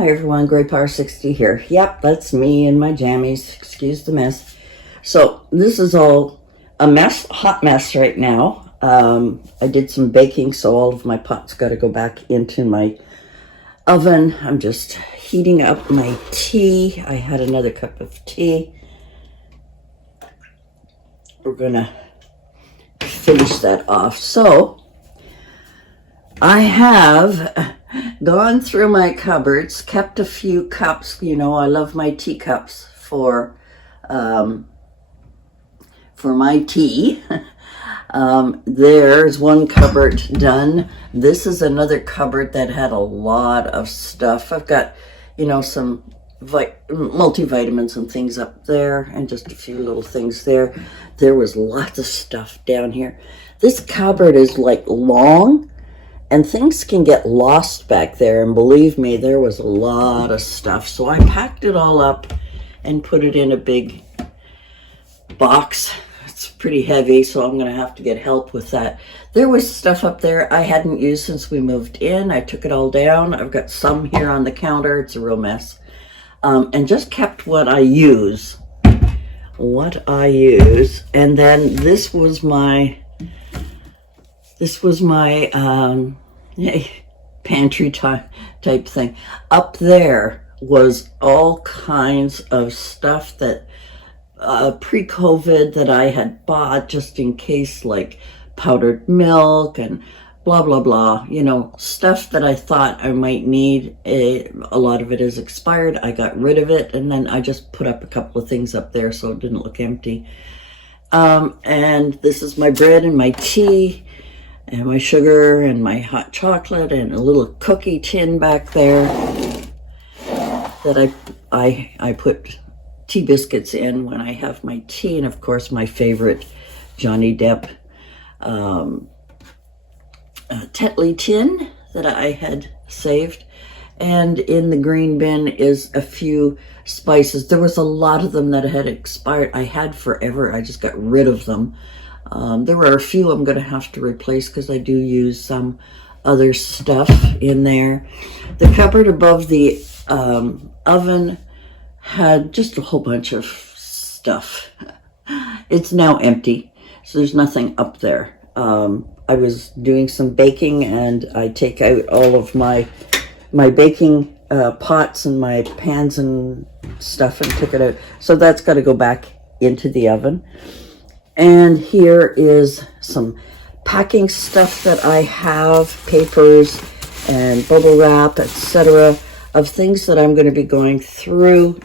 Hi everyone, Grey Power 60 here. Yep, that's me in my jammies. Excuse the mess. So this is all a mess, hot mess right now. I did some baking, so all of my pots got to go back into my oven. I'm just heating up my tea. I had another cup of tea. We're gonna finish that off. So I have gone through my cupboards, kept a few cups. You know, I love my teacups for my tea. There's one cupboard done. This is another cupboard that had a lot of stuff. I've got, you know, some multivitamins and things up there, and just a few little things there. There was lots of stuff down here. This cupboard is like long, and things can get lost back there, and believe me, there was a lot of stuff. So I packed it all up and put it in a big box. It's pretty heavy, so I'm gonna have to get help with that. There was stuff up there I hadn't used since we moved in. I took it all down. I've got some here on the counter. It's a real mess. And just kept what I use. And then this was my pantry type thing. Up there was all kinds of stuff that pre-COVID that I had bought just in case, like powdered milk and blah blah blah, you know, stuff that I thought I might need. A lot of it is expired. I got rid of it, and then I just put up a couple of things up there so it didn't look empty. And this is my bread and my tea and my sugar and my hot chocolate and a little cookie tin back there that I put tea biscuits in when I have my tea, and of course my favorite Johnny Depp Tetley tin that I had saved. And in the green bin is a few spices. There was a lot of them that had expired. I had forever. I just got rid of them. There were a few I'm going to have to replace because I do use some other stuff in there. The cupboard above the oven had just a whole bunch of stuff. It's now empty, so there's nothing up there. I was doing some baking, and I take out all of my baking pots and my pans and stuff and took it out. So that's got to go back into the oven. And here is some packing stuff that I have, papers and bubble wrap, etc., of things that I'm going to be going through.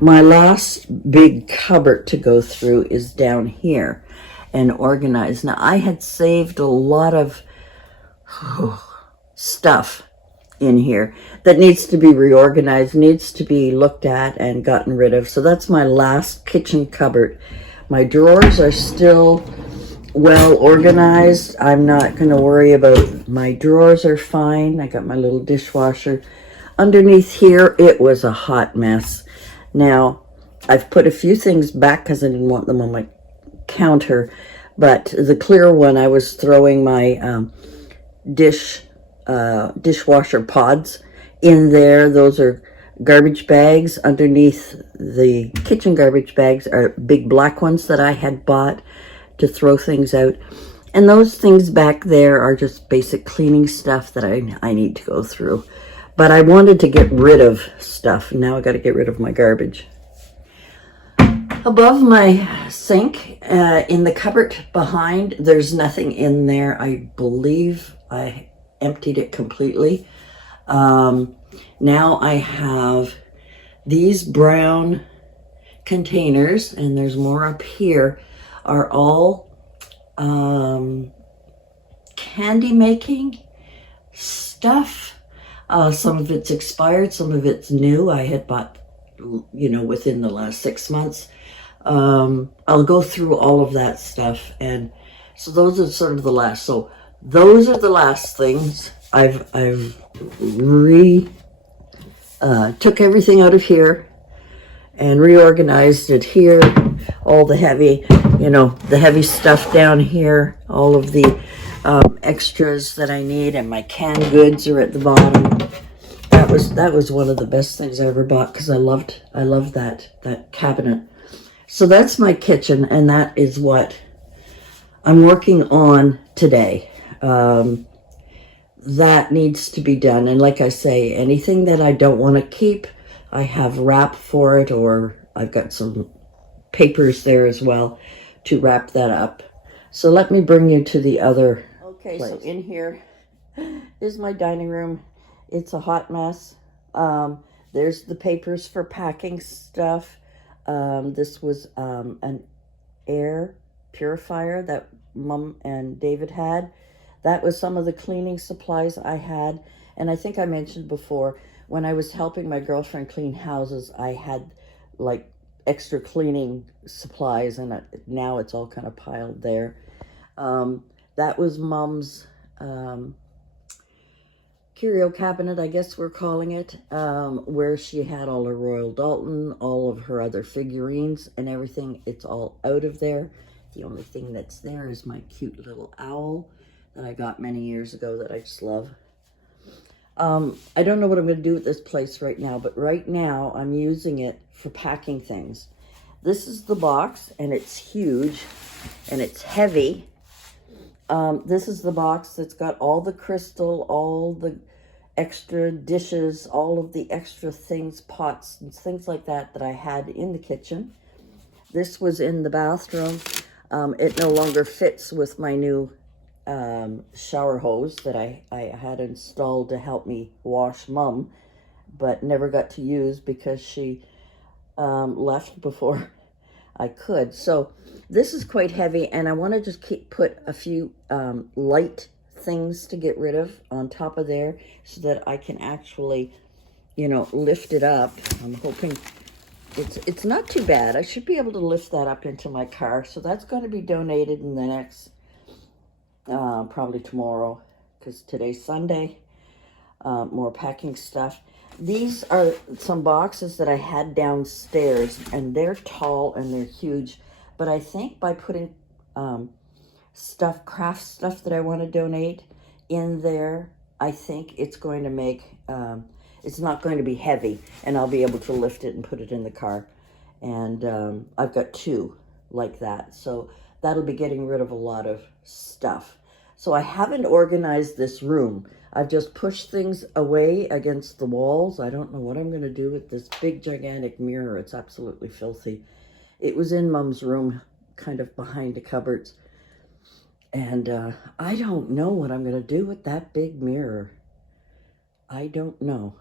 My last big cupboard to go through is down here and organize. Now, I had saved a lot of stuff in here that needs to be reorganized, needs to be looked at and gotten rid of. So that's my last kitchen cupboard. My drawers are still well organized. I'm not going to worry about my drawers are fine. I got my little dishwasher. Underneath here, it was a hot mess. Now, I've put a few things back because I didn't want them on my counter, but the clear one, I was throwing my dishwasher pods in there. Those are garbage bags. Underneath the kitchen garbage bags are big black ones that I had bought to throw things out. And those things back there are just basic cleaning stuff that I need to go through. But I wanted to get rid of stuff. Now I got to get rid of my garbage. Above my sink, in the cupboard behind, there's nothing in there. I believe I emptied it completely. Now I have these brown containers, and there's more up here, are all candy making stuff. Some of it's expired, some of it's new. I had bought, you know, within the last 6 months. I'll go through all of that stuff, and so those are sort of the last. So those are the last things. I've took everything out of here and reorganized it here. All the heavy, you know, the heavy stuff down here, all of the extras that I need, and my canned goods are at the bottom. That that was one of the best things I ever bought, because I loved that cabinet. So that's my kitchen, and that is what I'm working on today. That needs to be done. And like I say, anything that I don't want to keep, I have wrap for it, or I've got some papers there as well to wrap that up. So let me bring you to the other place. So in here is my dining room. It's a hot mess. There's the papers for packing stuff. This was an air purifier that Mom and David had. That was some of the cleaning supplies I had. And I think I mentioned before, when I was helping my girlfriend clean houses, I had like extra cleaning supplies, and now it's all kind of piled there. That was Mom's curio cabinet, I guess we're calling it, where she had all her Royal Dalton, all of her other figurines and everything. It's all out of there. The only thing that's there is my cute little owl that I got many years ago that I just love. I don't know what I'm going to do with this place right now, but right now I'm using it for packing things. This is the box, and it's huge, and it's heavy. This is the box that's got all the crystal, all the extra dishes, all of the extra things, pots and things like that I had in the kitchen. This was in the bathroom. It no longer fits with my new shower hose that I had installed to help me wash Mom, but never got to use because she left before I could. So this is quite heavy, and I want to just put a few light things to get rid of on top of there so that I can actually, lift it up. I'm hoping it's not too bad. I should be able to lift that up into my car. So that's going to be donated in the next, probably tomorrow, because today's Sunday. More packing stuff. These are some boxes that I had downstairs, and they're tall and they're huge. But I think by putting craft stuff that I want to donate in there, I think it's going to make, it's not going to be heavy, and I'll be able to lift it and put it in the car. And I've got two like that. So that'll be getting rid of a lot of stuff. So I haven't organized this room. I've just pushed things away against the walls. I don't know what I'm going to do with this big, gigantic mirror. It's absolutely filthy. It was in Mom's room, kind of behind the cupboards. And I don't know what I'm going to do with that big mirror. I don't know.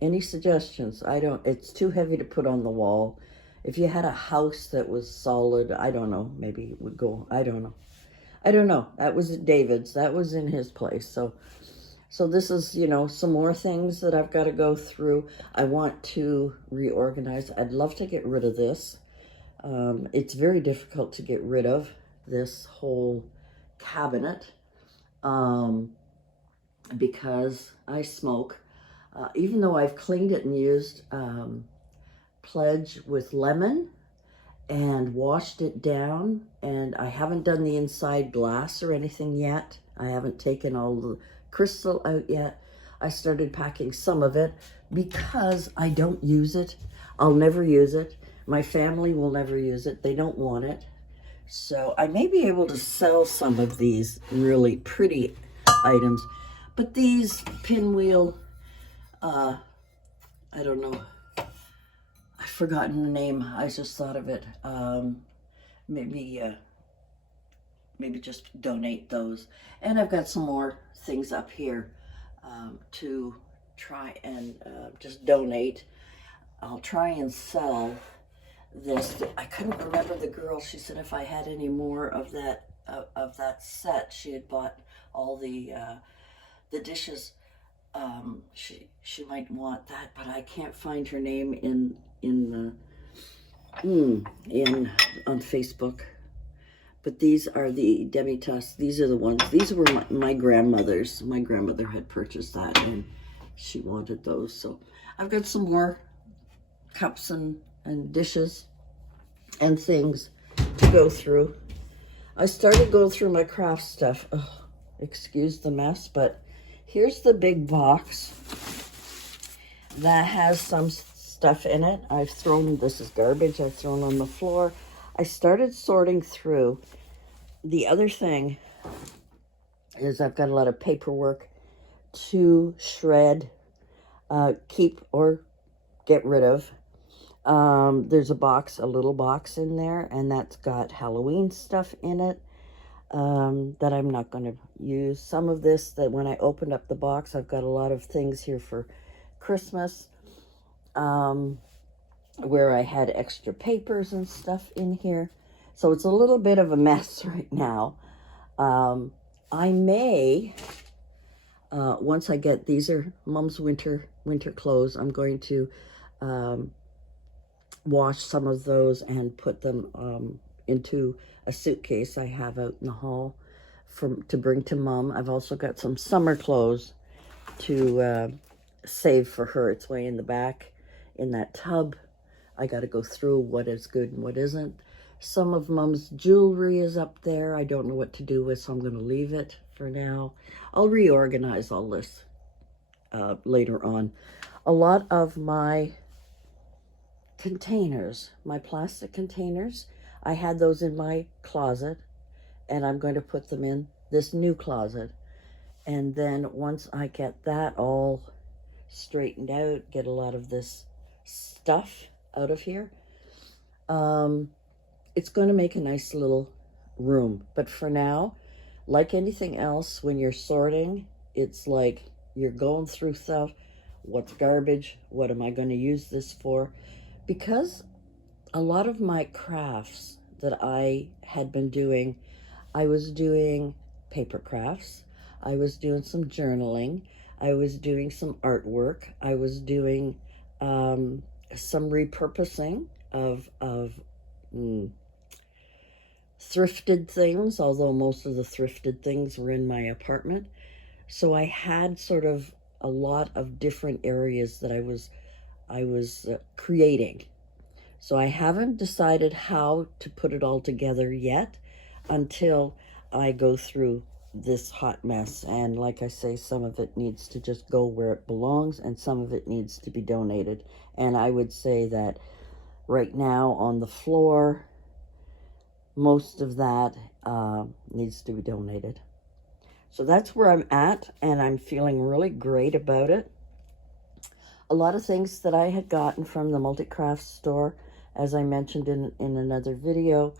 Any suggestions? It's too heavy to put on the wall. If you had a house that was solid, I don't know, maybe it would go, I don't know. That was at David's. That was in his place. So this is, some more things that I've got to go through. I want to reorganize. I'd love to get rid of this. It's very difficult to get rid of this whole cabinet because I smoke. Even though I've cleaned it and used Pledge with lemon and washed it down, and I haven't done the inside glass or anything yet. I haven't taken all the crystal out yet. I started packing some of it because I don't use it. I'll never use it. My family will never use it. They don't want it. So I may be able to sell some of these really pretty items, but these pinwheel, I don't know. I've forgotten the name. I just thought of it. Maybe just donate those. And I've got some more things up here to try and just donate. I'll try and sell this. I couldn't remember the girl. She said if I had any more of that set, she had bought all the dishes. She might want that, but I can't find her name on Facebook. But these are the demi-tasse. These are the ones. These were my grandmother's. My grandmother had purchased that, and she wanted those. So I've got some more cups and dishes and things to go through. I started going through my craft stuff. Oh, excuse the mess, but here's the big box. that has some stuff in it. I've thrown, this is garbage, I've thrown on the floor. I started sorting through. The other thing is I've got a lot of paperwork to shred, keep, or get rid of. There's a little box in there, and that's got Halloween stuff in it that I'm not going to use. Some of this, that when I opened up the box, I've got a lot of things here for Christmas, where I had extra papers and stuff in here. So it's a little bit of a mess right now. I may, once I get, these are Mom's winter clothes, I'm going to wash some of those and put them into a suitcase I have out in the hall to bring to Mom. I've also got some summer clothes to save for her. It's way in the back in that tub. I got to go through what is good and what isn't. Some of Mom's jewelry is up there. I don't know what to do with, so I'm going to leave it for now. I'll reorganize all this later on. A lot of my containers, my plastic containers, I had those in my closet, and I'm going to put them in this new closet. And then once I get that all straightened out, get a lot of this stuff out of here, it's going to make a nice little room. But for now, like anything else, when you're sorting, it's like you're going through stuff. What's garbage? What am I going to use this for? Because a lot of my crafts that I had been doing, I was doing paper crafts, I was doing some journaling, I was doing some artwork, I was doing some repurposing of thrifted things, although most of the thrifted things were in my apartment. So I had sort of a lot of different areas that I was creating. So I haven't decided how to put it all together yet until I go through this hot mess. And like I say, some of it needs to just go where it belongs, and some of it needs to be donated. And I would say that right now on the floor, most of that needs to be donated. So that's where I'm at, and I'm feeling really great about it. A lot of things that I had gotten from the Multicraft store, as I mentioned in another video,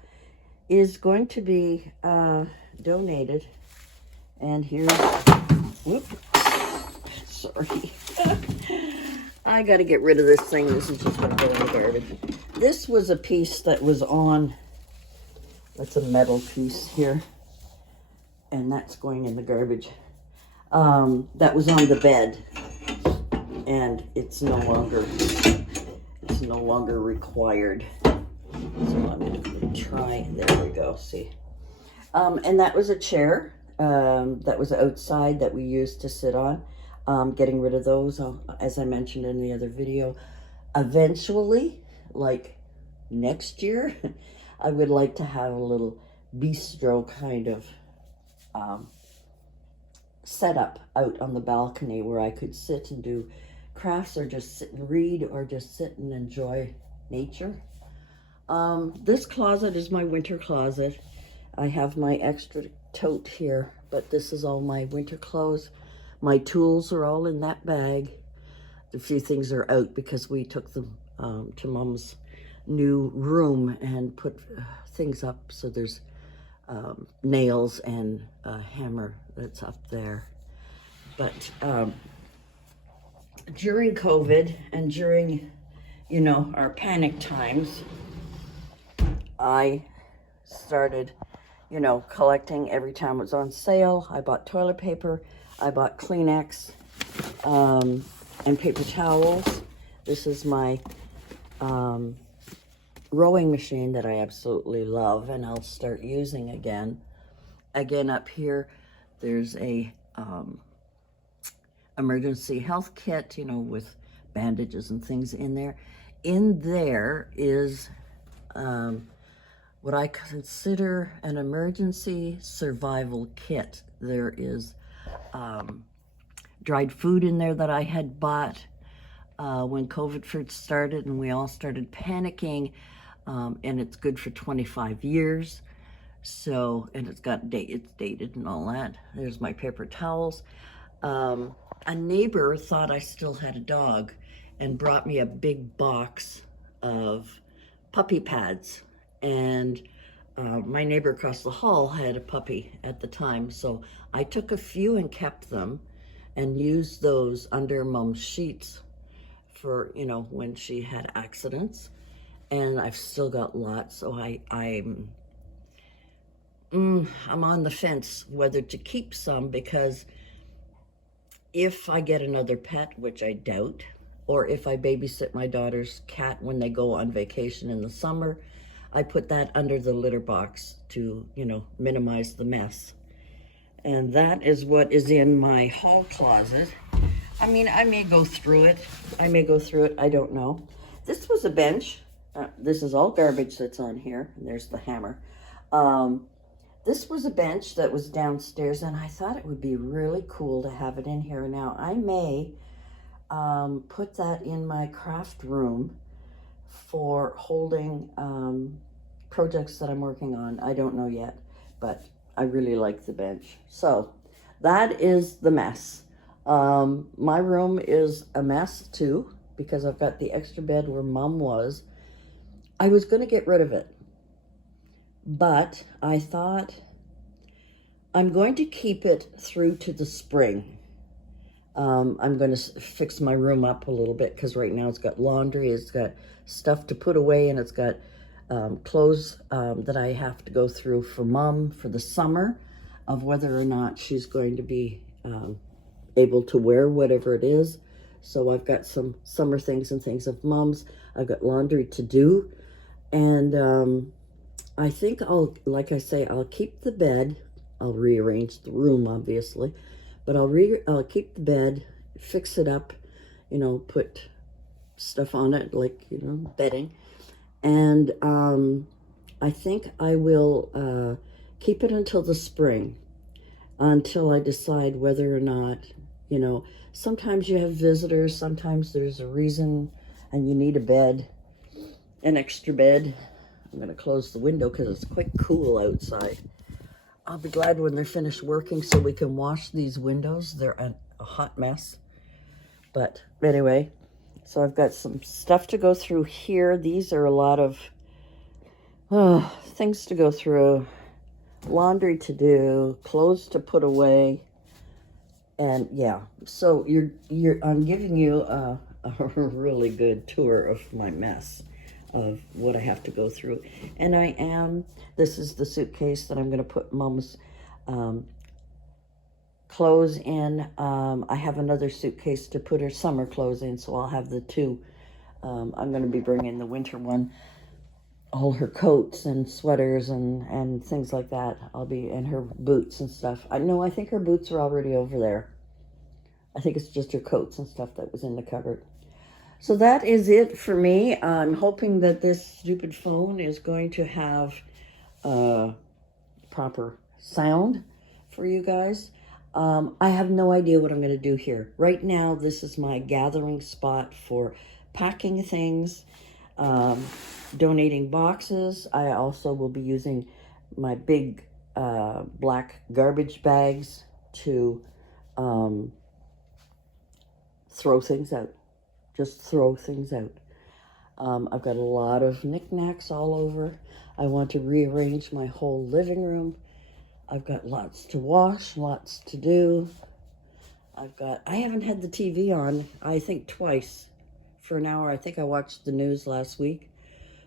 is going to be donated. And here's, whoop, sorry. I got to get rid of this thing. This is just going to go in the garbage. This was a piece that was on, that's a metal piece here, and that's going in the garbage. That was on the bed, and it's no longer required. So I'm going to try, there we go, see. And that was a chair that was outside that we used to sit on. Getting rid of those, as I mentioned in the other video. Eventually, like next year, I would like to have a little bistro kind of setup out on the balcony where I could sit and do crafts, or just sit and read, or just sit and enjoy nature. This closet is my winter closet. I have my extra tote here, but this is all my winter clothes. My tools are all in that bag. A few things are out because we took them to Mom's new room and put things up. So there's nails and a hammer that's up there. But during COVID and during, you know, our panic times, I started, you know, collecting every time it was on sale. I bought toilet paper, I bought Kleenex, and paper towels. This is my rowing machine that I absolutely love, and I'll start using again. Again, up here, there's a emergency health kit, you know, with bandages and things in there. In there is what I consider an emergency survival kit. There is dried food in there that I had bought, when COVID first started and we all started panicking, and it's good for 25 years. So, and it's dated and all that. There's my paper towels. A neighbor thought I still had a dog and brought me a big box of puppy pads. And my neighbor across the hall had a puppy at the time. So I took a few and kept them and used those under Mom's sheets for, you know, when she had accidents. And I've still got lots. So I'm on the fence whether to keep some, because if I get another pet, which I doubt, or if I babysit my daughter's cat when they go on vacation in the summer, I put that under the litter box to, you know, minimize the mess. And that is what is in my hall closet. I mean, I may go through it. I don't know. This was a bench. This is all garbage that's on here. There's the hammer. This was a bench that was downstairs, and I thought it would be really cool to have it in here. Now, I may put that in my craft room for holding projects that I'm working on. I don't know yet, but I really like the bench. So that is the mess. My room is a mess too, because I've got the extra bed where Mom was. I was going to get rid of it, but I thought I'm going to keep it through to the spring. I'm going to fix my room up a little bit, because right now it's got laundry, it's got stuff to put away, and it's got clothes that I have to go through for Mom for the summer, of whether or not she's going to be able to wear whatever it is. So I've got some summer things and things of Mom's. I've got laundry to do. And I think like I say, I'll keep the bed. I'll rearrange the room, obviously. But I'll keep the bed, fix it up, you know, put stuff on it, like, you know, bedding. And I think I will keep it until the spring, until I decide whether or not, you know, sometimes you have visitors, sometimes there's a reason and you need a bed, an extra bed. I'm going to close the window because it's quite cool outside. I'll be glad when they're finished working so we can wash these windows. They're a hot mess. But anyway, so I've got some stuff to go through here. These are a lot of things to go through. Laundry to do, clothes to put away. And yeah, so I'm giving you a really good tour of my mess, of what I have to go through. And this is the suitcase that I'm going to put Mom's clothes in. I have another suitcase to put her summer clothes in, so I'll have the two. I'm going to be bringing the winter one, all her coats and sweaters and things like that. And her boots and stuff. I think her boots are already over there. I think it's just her coats and stuff that was in the cupboard. So that is it for me. I'm hoping that this stupid phone is going to have proper sound for you guys. I have no idea what I'm going to do here. Right now, this is my gathering spot for packing things, donating boxes. I also will be using my big black garbage bags to throw things out. Just throw things out. I've got a lot of knickknacks all over. I want to rearrange my whole living room. I've got lots to wash, lots to do. I haven't had the TV on, I think twice for an hour. I think I watched the news last week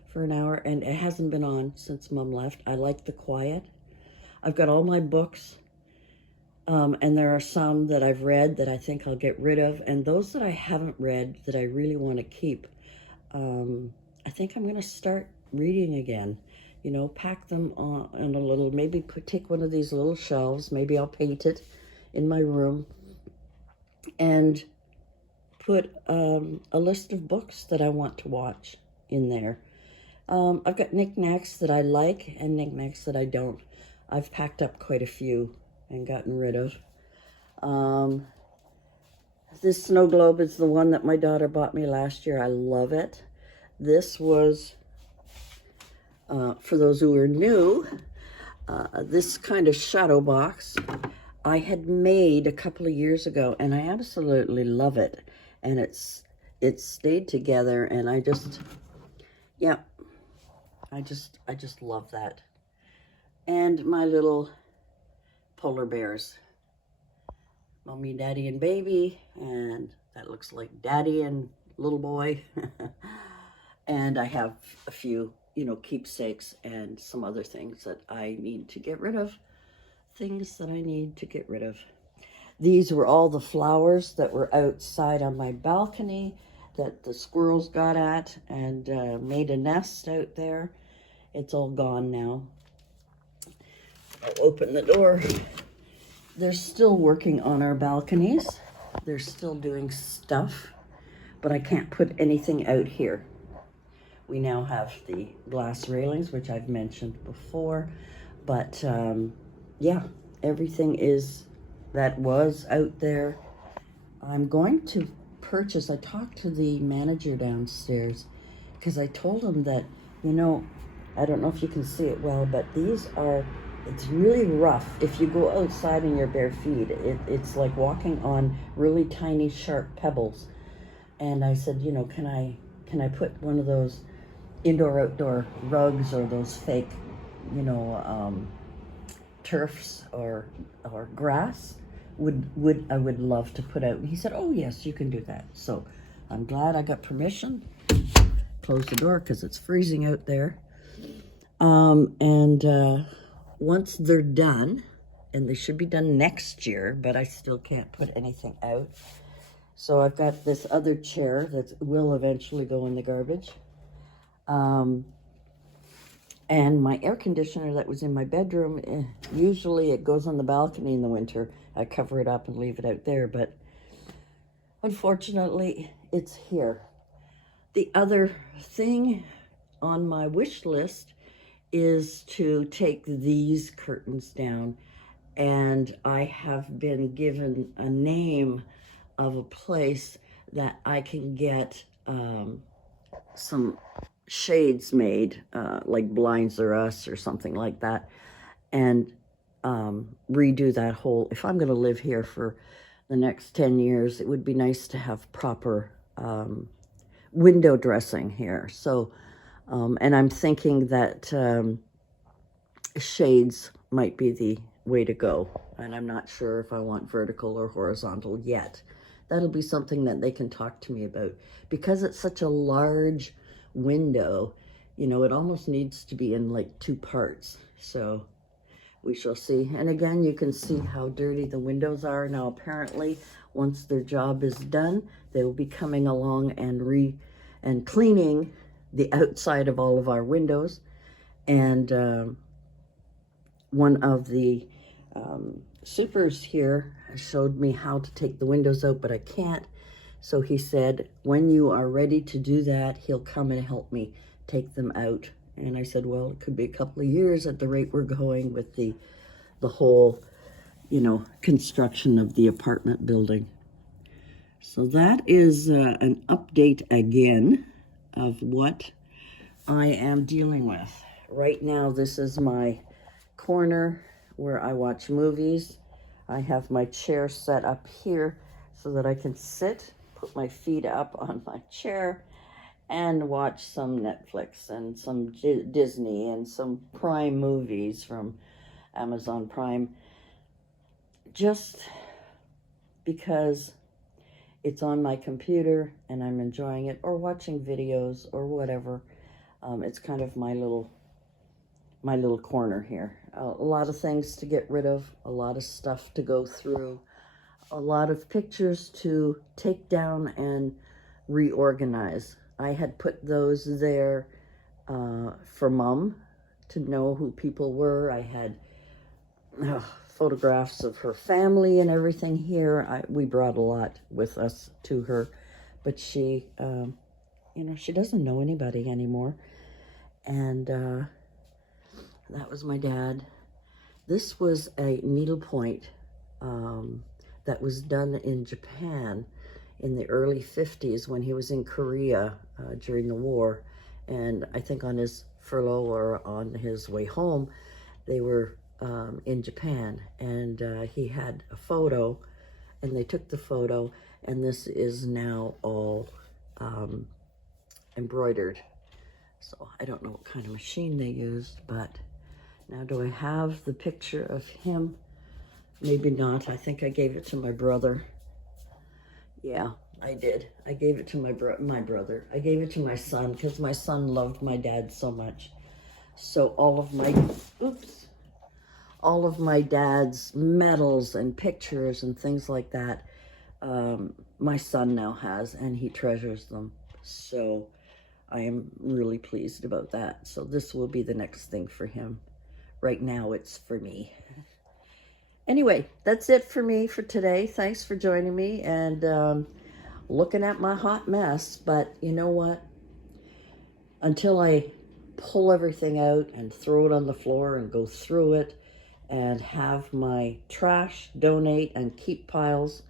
for an hour, and it hasn't been on since Mom left. I like the quiet. I've got all my books. And there are some that I've read that I think I'll get rid of. And those that I haven't read that I really want to keep, I think I'm going to start reading again. You know, pack them on a little, maybe take one of these little shelves. Maybe I'll paint it in my room. And put a list of books that I want to watch in there. I've got knickknacks that I like and knickknacks that I don't. I've packed up quite a few and gotten rid of. This snow globe is the one that my daughter bought me last year. I love it. This was, for those who are new, this kind of shadow box I had made a couple of years ago, and I absolutely love it. And it's stayed together, and I just, yeah, I just love that. And my little polar bears, mommy, daddy, and baby, and that looks like daddy and little boy. And I have a few, you know, keepsakes and some other things that I need to get rid of. Things that I need to get rid of. These were all the flowers that were outside on my balcony that the squirrels got at and made a nest out there. It's all gone now. I'll open the door. They're still working on our balconies. They're still doing stuff, but I can't put anything out here. We now have the glass railings, which I've mentioned before, but yeah, everything is that was out there. I'm going to purchase, I talked to the manager downstairs because I told him that, you know, I don't know if you can see it well, but these are, it's really rough. If you go outside in your bare feet, it's like walking on really tiny, sharp pebbles. And I said, you know, can I put one of those indoor-outdoor rugs or those fake, you know, turfs or grass? I would love to put out. And he said, oh yes, you can do that. So I'm glad I got permission. Close the door because it's freezing out there. Once they're done, and they should be done next year, but I still can't put anything out. So I've got this other chair that will eventually go in the garbage. And my air conditioner that was in my bedroom, usually it goes on the balcony in the winter. I cover it up and leave it out there, but unfortunately it's here. The other thing on my wish list is to take these curtains down, and I have been given a name of a place that I can get some shades made, like Blinds or Us or something like that, and redo that whole, if I'm going to live here for the next 10 years, it would be nice to have proper window dressing here. So and I'm thinking that shades might be the way to go. And I'm not sure if I want vertical or horizontal yet. That'll be something that they can talk to me about. Because it's such a large window, you know, it almost needs to be in like 2 parts. So we shall see. And again, you can see how dirty the windows are. Now, apparently, once their job is done, they will be coming along and cleaning the outside of all of our windows. And one of the supers here showed me how to take the windows out, but I can't. So he said, when you are ready to do that, he'll come and help me take them out. And I said, well, it could be a couple of years at the rate we're going with the whole, you know, construction of the apartment building. So that is an update again of what I am dealing with. Right now, this is my corner where I watch movies. I have my chair set up here so that I can sit, put my feet up on my chair, and watch some Netflix and some Disney and some Prime movies from Amazon Prime, just because it's on my computer and I'm enjoying it, or watching videos or whatever. It's kind of my little corner here. A lot of things to get rid of, a lot of stuff to go through, a lot of pictures to take down and reorganize. I had put those there for Mom to know who people were. I had photographs of her family and everything here. We brought a lot with us to her, but she, you know, she doesn't know anybody anymore. And that was my dad. This was a needlepoint that was done in Japan. in the early 50s when he was in Korea during the war. And I think on his furlough or on his way home, they were in Japan. And he had a photo, and they took the photo, and this is now all embroidered. So I don't know what kind of machine they used, but now do I have the picture of him? Maybe not. I think I gave it to my brother. Yeah, I did. I gave it to my brother. I gave it to my son because my son loved my dad so much. So all of my dad's medals and pictures and things like that, my son now has, and he treasures them. So I am really pleased about that. So this will be the next thing for him. Right now it's for me. Anyway, that's it for me for today. Thanks for joining me and looking at my hot mess. But you know what? Until I pull everything out and throw it on the floor and go through it and have my trash, donate, and keep piles,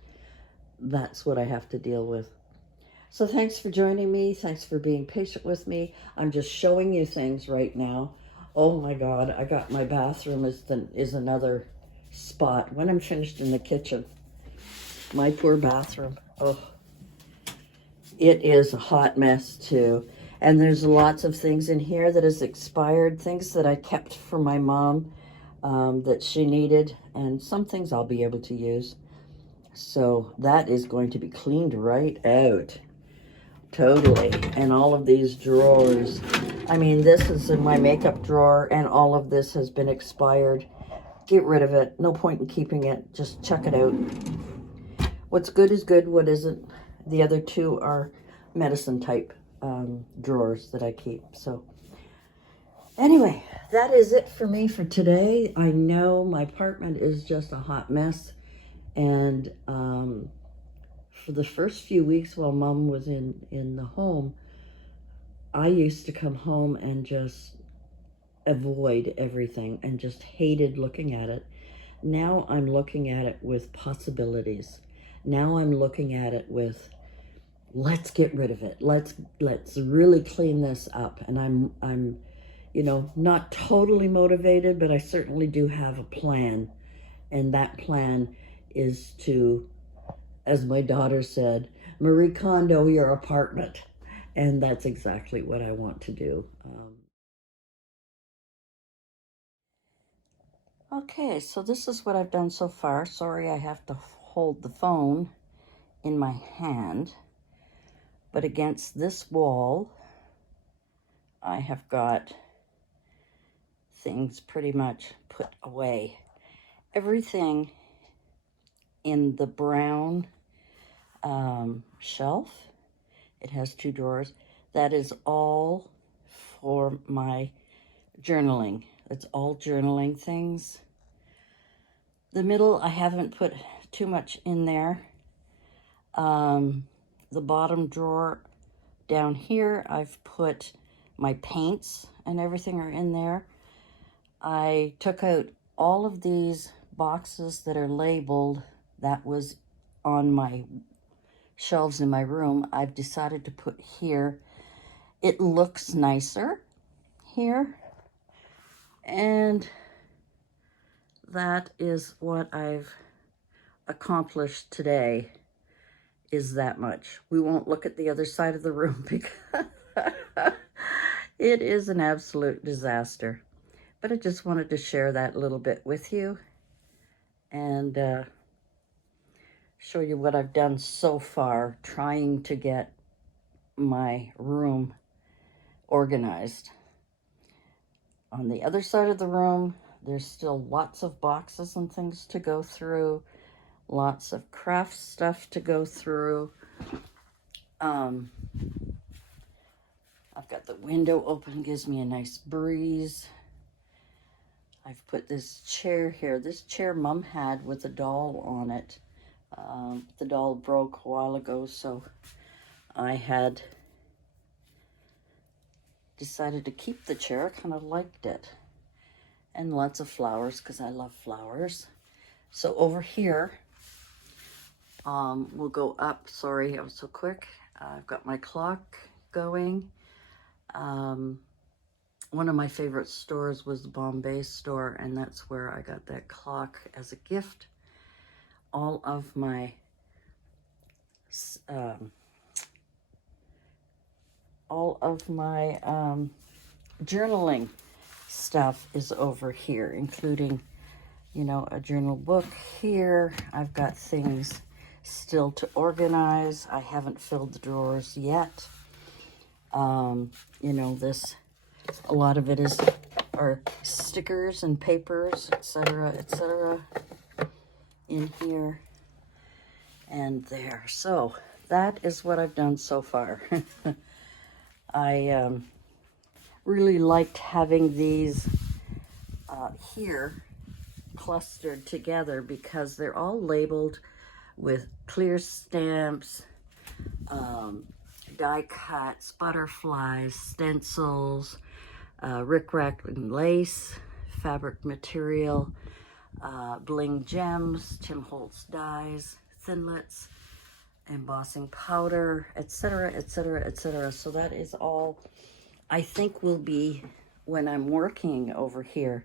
that's what I have to deal with. So thanks for joining me. Thanks for being patient with me. I'm just showing you things right now. Oh my God, I got my bathroom is another spot when I'm finished in the kitchen. My poor bathroom. Oh, it is a hot mess too. And there's lots of things in here that is expired, things that I kept for my mom that she needed, and some things I'll be able to use. So that is going to be cleaned right out. Totally. And all of these drawers. I mean, this is in my makeup drawer, and all of this has been expired. Get rid of it. No point in keeping it. Just chuck it out. What's good is good. What isn't? The other two are medicine type drawers that I keep. So anyway, that is it for me for today. I know my apartment is just a hot mess. And for the first few weeks while Mom was in the home, I used to come home and just avoid everything and just hated looking at it. Now I'm looking at it with possibilities. Now I'm looking at it with, let's get rid of it. Let's really clean this up. And I'm not totally motivated, but I certainly do have a plan. And that plan is to, as my daughter said, Marie Kondo your apartment. And that's exactly what I want to do. Okay, so this is what I've done so far. Sorry, I have to hold the phone in my hand. But against this wall, I have got things pretty much put away. Everything in the brown shelf, it has 2 drawers. That is all for my journaling. It's all journaling things. The middle, I haven't put too much in there. The bottom drawer down here, I've put my paints and everything are in there. I took out all of these boxes that are labeled. That was on my shelves in my room. I've decided to put here. It looks nicer here. And that is what I've accomplished today, is that much. We won't look at the other side of the room because it is an absolute disaster. But I just wanted to share that a little bit with you and show you what I've done so far trying to get my room organized. On the other side of the room, there's still lots of boxes and things to go through, lots of craft stuff to go through. I've got the window open, gives me a nice breeze. I've put this chair here. This chair Mom had with a doll on it. The doll broke a while ago, so I had decided to keep the chair. I kind of liked it. And lots of flowers, because I love flowers. So over here, We'll go up. Sorry, I was so quick. I've got my clock going. One of my favorite stores was the Bombay store, and that's where I got that clock as a gift. All of my journaling stuff is over here, including, you know, a journal book here. I've got things still to organize. I haven't filled the drawers yet. You know, a lot of it are stickers and papers, etc., in here and there. So that is what I've done so far. I really liked having these here clustered together because they're all labeled with clear stamps, die cuts, butterflies, stencils, rickrack and lace, fabric material, bling gems, Tim Holtz dies, thinlits, embossing powder, etc., etc., etc. So that is all I think will be, when I'm working over here,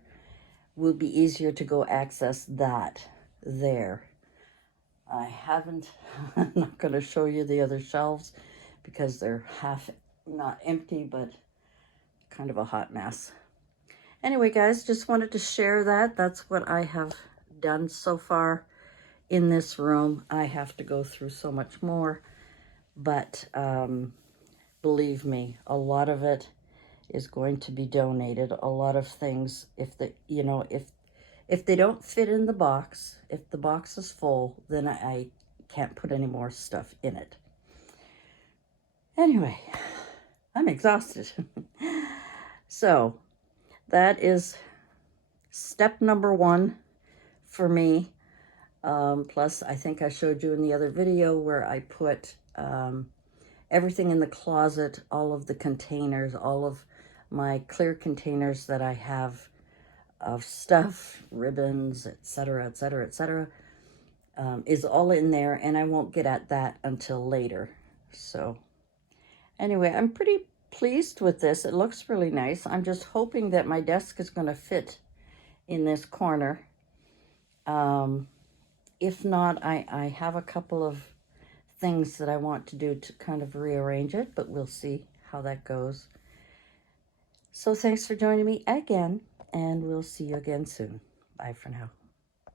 will be easier to go access that there. I haven't, I'm not going to show you the other shelves because they're half, not empty, but kind of a hot mess. Anyway, guys, just wanted to share that. That's what I have done so far in this room. I have to go through so much more, but believe me, a lot of it is going to be donated. A lot of things, if they don't fit in the box, if the box is full, then I can't put any more stuff in it. Anyway, I'm exhausted. So that is step number 1 for me. Plus, I think I showed you in the other video where I put everything in the closet, all of the containers, all of my clear containers that I have of stuff, ribbons, etc., etc., etc., is all in there, and I won't get at that until later. So anyway, I'm pretty pleased with this. It looks really nice. I'm just hoping that my desk is going to fit in this corner. If not, I have a couple of things that I want to do to kind of rearrange it, but we'll see how that goes. So thanks for joining me again, and we'll see you again soon. Bye for now.